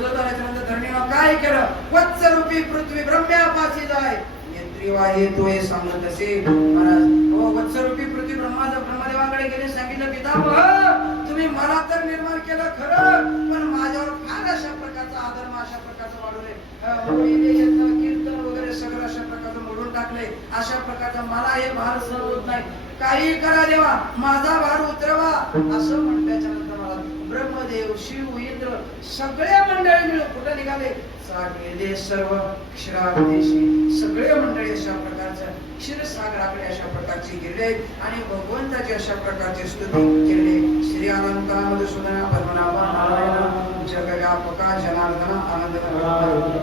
समजत आल्याच्यानंतर धरणीनं काय केलं? वत्स रूपी पृथ्वी ब्रह्म्यापाशी जाय. नेत्री तो हे सांगत असे. महाराज हो वत्स रूपी पृथ्वी ब्रह्मा ब्रह्मदेवाकडे गेले सांगितलं पिता हो, तुम्ही मला तर निर्माण केलं खरं पण माझ्यावर फार अशा प्रकारचा आदर अशा प्रकारचं वाढवले कीर्तन वगैरे सगळं अशा प्रकारचं मोडून टाकले अशा प्रकारचा मला हे भार सहन होत नाही. काही करा देवा माझा भार उतरवा. असं म्हटल्याच्या नंतर मला ब्रह्मदेव शिव सगळ्या मंडळी मिळून कुठं निघाले? गेले सर्व क्षीरादेशी सगळे मंडळी अशा प्रकारचं क्षीरसागराकडे अशा प्रकारचे गेले आणि भगवंताची अशा प्रकारची स्तुती केले. श्री अनंत मधुसूदना पद्मनाभा नारायण जगव्यापका जनार्दन आनंद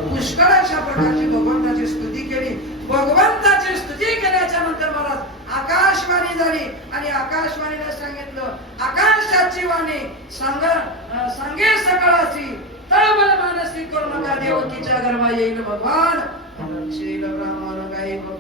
पुष्कळ अशा प्रकारची भगवंताची स्तुती केली. भगवंताची स्तुती केल्याच्यानंतर मला आकाशवाणी झाली आणि आकाशवाणीने सांगितलं आकाशाची वाणी सांग अं, सांगे सकाळाची तळबल मानसी करू नका देवकीच्या गर्भा येईल भगवान. श्री ब्राह्मण काही बघ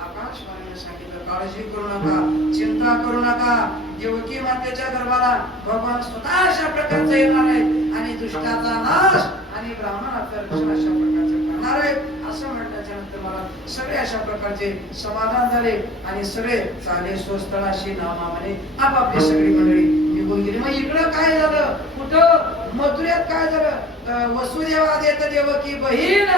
आकाशवाणीने सांगितलं काळजी करू नका चिंता करू नका. देवकी मातेच्या गर्भाला भगवान स्वतः अशा प्रकारचं येणार आहे आणि दुष्टाचा नाश आणि ब्राह्मणाचं रक्षण अशा प्रकारचं करणार आहे असं म्हटलं नंतर सगळे अशा प्रकारचे समाधान झाले आणि सगळे चाले स्वस्थळाशी नामाने आपापली सगळी मंडळी निघून गेली. मग इकडं काय झालं? कुठं? मथुऱ्यात काय झालं? वसुदेवा देत की बहीण.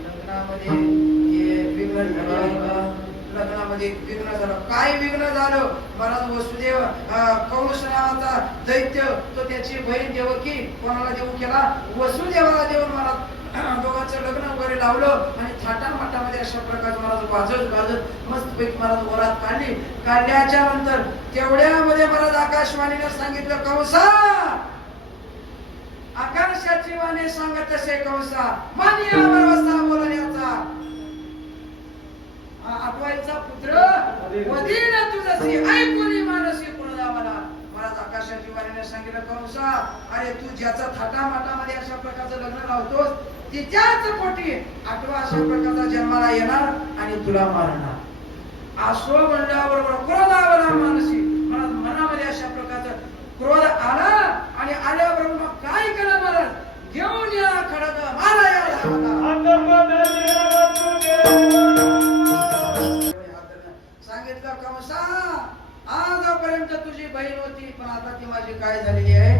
लग्नामध्ये विघ्न झालं. लग्नामध्ये विघ्न झालं. काय विघ्न झालं? महाराज वसुदेव कौश नावाचा दैत्य तो त्याची बहीण देवकी कोणाला देऊ केला? वसुदेवाला देऊन मला दोघांचं लग्न वगैरे लावलं आणि थाटा माटामध्ये अशा प्रकारे महाराज वाजत गाजत मस्त पैकी महाराज वरात काढली. काढल्याच्या नंतर तेवढ्यामध्ये महाराज आकाशवाणीने सांगितलं कंसा! आकाशाची वाणी सांगत असे कंसा! मानिया बरोबर बोलण्याचा आठवायचा पुत्र वदीन तुझसी ऐकून मानसी पुढला मला महाराज आकाशाची वाणीने सांगितलं कंसा अरे तू ज्याचा थाटा माटामध्ये अशा प्रकारचं लग्न लावतोस तिच्याच पोटी आठवा अशा प्रकारचा जन्माला येणार आणि तुला मारणार. असो म्हणल्याबरोबर क्रोध आला मानसी. महाराज मनामध्ये अशा प्रकारचं क्रोध आला आणि आल्याबरोबर मग काय केलं महाराज घेऊन या खडक मारा सांगितलं कंसा आजपर्यंत तुझी बहीण होती पण आता ती माझी काय झालेली आहे?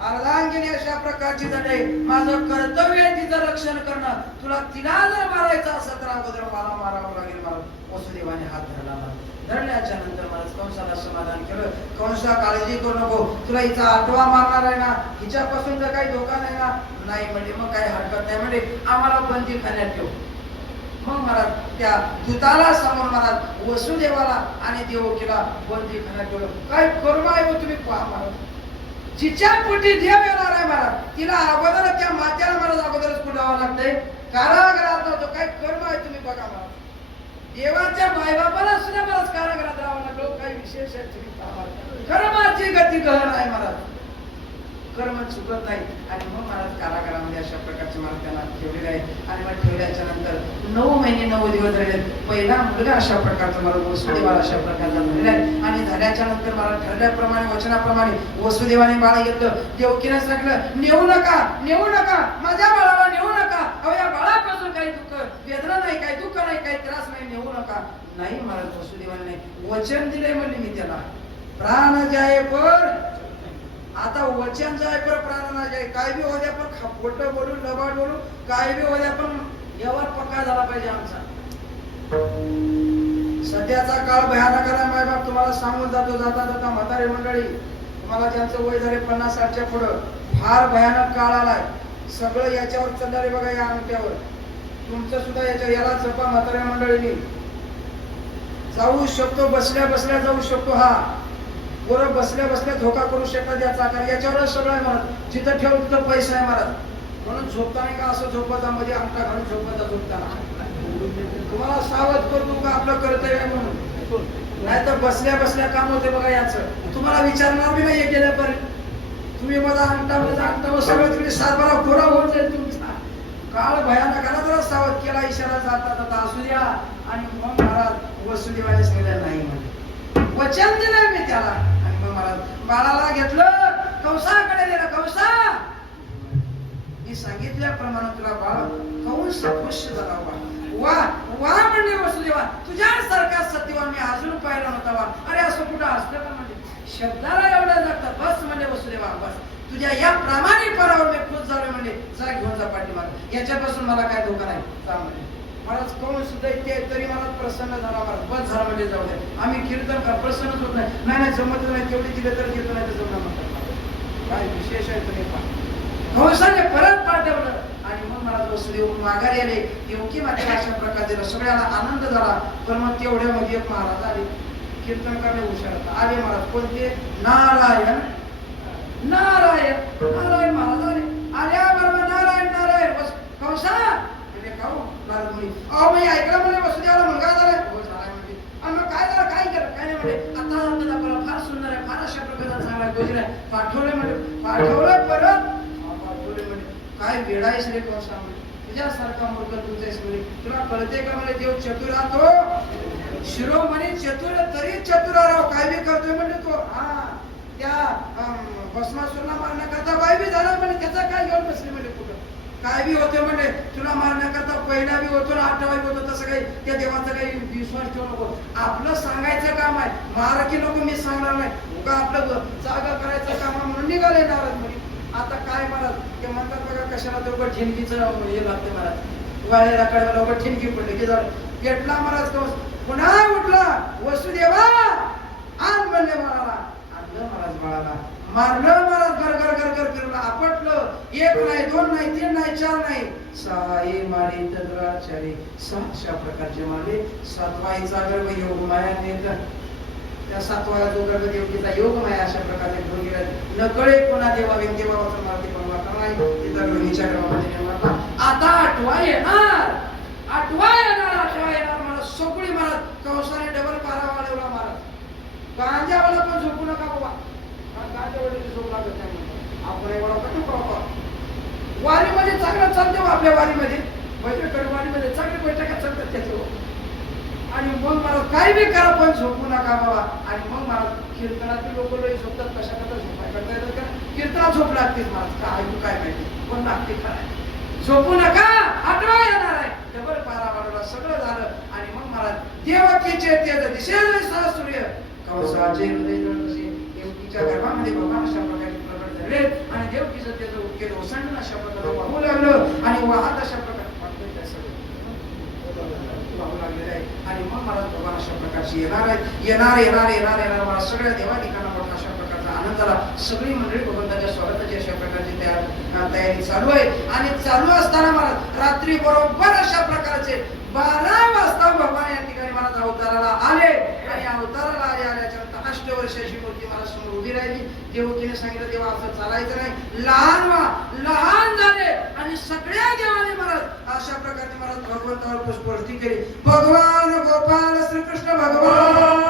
अर्धांगिनी अशा प्रकारची झाली माझं कर्तव्य आहे तिचं रक्षण करणं. तुला तिला जर मारायचं असं तर अगोदर मला मारावं लागेल मला वसुदेवाने हात धरला मला. धरल्याच्या नंतर मला कंसाला समाधान केलं. कंसा काळजी करू नको. तुला हिचा आठवा मारणार आहे ना? हिच्यापासून तर काही धोका नाही ना? नाही म्हणजे मग काही हरकत नाही म्हणजे आम्हाला बंदी खाण्यात ठेव मग महाराज त्या दूताला समोर महाराज वसुदेवाला आणि देवकीला बंदी खाण्यात ठेवलं काय करू आहे हो तुम्ही? पहा महाराज जिच्या पोटी देव येणार आहे महाराज तिला अगोदर त्या मात्याला महाराज अगोदरच पुढावं लागतंय. कारागृहात राहतो काय कर्म आहे तुम्ही बघा महाराज. देवाच्या मायबापाला सुद्धा महाराज कारागृहात राहावं लागलो काही विशेष आहे तुम्ही खरं माझी गती गहन आहे महाराज. कर्म चुकत नाही. आणि मग महाराज कारागारामध्ये अशा प्रकारचे महाराज त्यांना ठेवलेले आहे आणि मग ठेवल्याच्या नंतर नऊ महिने नऊ दिवस झाले. पहिला मुलगा अशा प्रकारचा मला वसुदेवाला अशा प्रकारचा झालेला आहे. आणि झाल्याच्यानंतर मला ठरल्याप्रमाणे वचनाप्रमाणे वसुदेवाने बाळा घेतलं. देवकीने सांगितलं नेऊ नका नेऊ नका माझ्या बाळाला नेऊ नका. अहो या बाळापासून काही दुःख वेदना नाही काही दुःख नाही काही त्रास नाही नेऊ नका. नाही महाराज वसुदेवाने वचन दिले म्हणले मी त्याला. प्राण जाय पर आता वचन जाय पर प्राण ना जाय. काय बी होद्या पण खोट बोलू लबाड बोलू काय बी होद्या पण यावर पक्का झाला पाहिजे आमचा. सध्याचा काळ भयानक आहे माय बाप तुम्हाला सांगून जातो जाता जाता म्हातारे मंडळी तुम्हाला ज्यांचं वय झाले पन्नास साठच्या पुढं फार भयानक काळ आलाय. सगळं याच्यावर चालणारे बघा या अंगठ्यावर. तुमचं सुद्धा याच्या याला जपा म्हाताऱ्या मंडळीने. जाऊ शकतो बसल्या बसल्या जाऊ शकतो हा. पोरं बसल्या बसल्या धोका करू शकतात याचा कारण याच्यावरच सगळं आहे महाराज जिथं ठेव तिथं पैसा आहे महाराज म्हणून झोपताना का असं झोपता मध्ये म्हणजे आमटा घालून झोपता झोपताना. तुम्हाला सावध करतो का आपलं कर्तव्य आहे म्हणून. नाही तर बसल्या बसल्या काम होते बघा याचं. तुम्हाला विचारणार बी नाही गेल्यापर्यंत तुम्ही मला आणता म्हणजे आणता सगळं तिकडे सातबारा खोरा होत जाईल तुमचा. काळ भयानक आला जरा सावध केला इशारा जाता जाता. असू द्या. आणि मग महाराज वसुदेवाने सांगितलं नाही म्हणे. वचन दिलं त्याला. आणि मग महाराज बाळाला घेतलं. कंसाकडे दिलं कंसा. मी सांगितल्याप्रमाणे तुला बाळ कंस खुश झाला बा वा वा म्हणले वसुदेवा तुझ्या सारखा सत्यवान मी अजून पाहिला नव्हता वा अरे असं कुठं असलं का म्हणजे? शब्दाला एवढं लागतं. बस म्हणजे वसुदेवा बस. तुझ्या या प्रामाणिकपणावर मी खुश झालो म्हणजे जा घेऊन जा पाठीमाग. याच्यापासून मला काय धोका नाही. जा म्हणजे महाराज कोण सुद्धा इतके तरी मला प्रसन्न झाला महाराज बस झाला म्हणजे जाऊ दे. आम्ही कीर्तन का प्रसन्नच होत नाही. नाही नाही जमत नाही. तेवढी दिलं तर घेतो नाही जमणार म्हणतात. काय विशेष आहे तुम्ही पहा कंसाने परत पाठवलं. आणि मग मला वसुदेव माघारी आले योगी मात्र अशा प्रकारे सगळ्याला आनंद झाला. पण मग तेवढ्यामध्ये एक महाराज आले. कीर्तन करणे हुशार आले महाराज कोणते? नारायण. नारायण. नारायण महाराज आले. आल्या बरोबर नारायण नारायण. बस. कंसा म्हणजे अहो मी ऐकलं म्हणे वसुदेवाला मुलगा झालाय. हो झालाय म्हणजे आणि मग काय झालं? काय केलं? काय नाही म्हणे. आता आता आपल्याला फार सुंदर आहे फार अशा प्रकारचा चांगला गोष्ट आहे. पाठवले म्हणजे पाठवलं परत. हा, पाठवले म्हणजे काय वेळा आहेस रे कंसा म्हणजे तुझ्यासारखा मूर्ख तुझं आहेस म्हणजे तुला कळते का म्हणे देव चतुर हो? शिरो म्हणे चतुर तरी चतुराराव. काय बी करतोय म्हणजे तो? हा त्या अं, भस्मासुरला मारण्याकरता काय बी झाला म्हणे. त्याचा काय घेऊन बसले म्हणजे कुठं? काय बी होते म्हणजे तुला मारण्याकरता पहिला बी होतो ना आठवा बी होतो तसं काही त्या देवाचा काही विश्वास ठेवू नको. आपलं सांगायचं काम आहे मार की नको मी सांगणार नाही. उगा आपलं जागा करायचं काम आहे म्हणून निघाले नाराज म्हणजे आता काय महाराज ते म्हणतात बघा कशाला ते उघड ठिणकीचं हे लागते महाराज वाळेला कडवाला उघड ठिणकी पडली. की झालं? पेटला महाराज कंस पुन्हा उठला. वसुदेवा! आण म्हणले मराला आणलं महाराज बाळाला. मारलं माहिती नाही चार नाही. सहा ये मारे तद्राचारे सहाशा प्रकारचे मारले सातवाईचा गर्भ योग माया नेतन. त्या सातवाया जो गर्भ देवकीचा योग माया अशा प्रकारचे गुण गेले नकळे कोणा देवा देवाचा मारते पण वाटा नाही. तिथं लोणीच्या गर्भामध्ये नाही आता आठवा येणार. आठवा येणार आठवा येणार. मला सोपळी मारत कंसाने डबल पारा वाढवला महाराज गांजावाला पण झोपू नका बाबा. कारण गांजावाल्याची झोप लागत नाही आपण एवढा कठीण बाबा वारीमध्ये चांगलं चालते बा आपल्या वारीमध्ये. म्हणजे बैठक वारीमध्ये चांगली बैठका चालतात त्याच्यावर. आणि मग मला काही बी करा पण झोपू नका बाबा. आणि मग मला कीर्तनातील लोक झोपतात. कशा करता झोपाय करता येतं का? कीर्तनात झोप लागते मला. का ऐकू काय माहिती? पण लागते खरं झोपू नका. आठवा येणार आहे. डबल पारा वाढवला. सगळं झालं. आणि मग मला देवकीचे तेज दिशेने सूर्य कंसाचे हृदय गर्भामध्ये बाबा अशा प्रकारे प्रकट झाले देवकीचं तेज उत्केल ओसंडून अशा प्रकारे वाहू लागलं आणि वाहत अशा प्रकारे लागलेलं आहे. आणि मग मला भगवान अशा प्रकारची येणार आहे येणार येणार येणार येणार. मला सगळ्या देवा ठिकाणा मोठा अशा प्रकारचा आनंद झाला. सगळी मंडळी भगवंताच्या स्वागताची अशा प्रकारची तयार तयारी चालू आहे. आणि चालू असताना मला रात्री बरोबर अशा प्रकारचे बारा वाजता भगवान या ठिकाणी मला अवताराला आले. आणि अवताराला आले आल्याच्या अष्ट वर्षाची मूर्ती मला समोर उभी राहिली. देवकीने सांगितलं देवा असं चालायचं नाही. लहान व्हा. लहान झाले आणि सगळ्या देवाने मला अशा प्रकारे मला भगवंतावर पुष्पवृष्टी केली. भगवान गोपाल श्रीकृष्ण भगवान!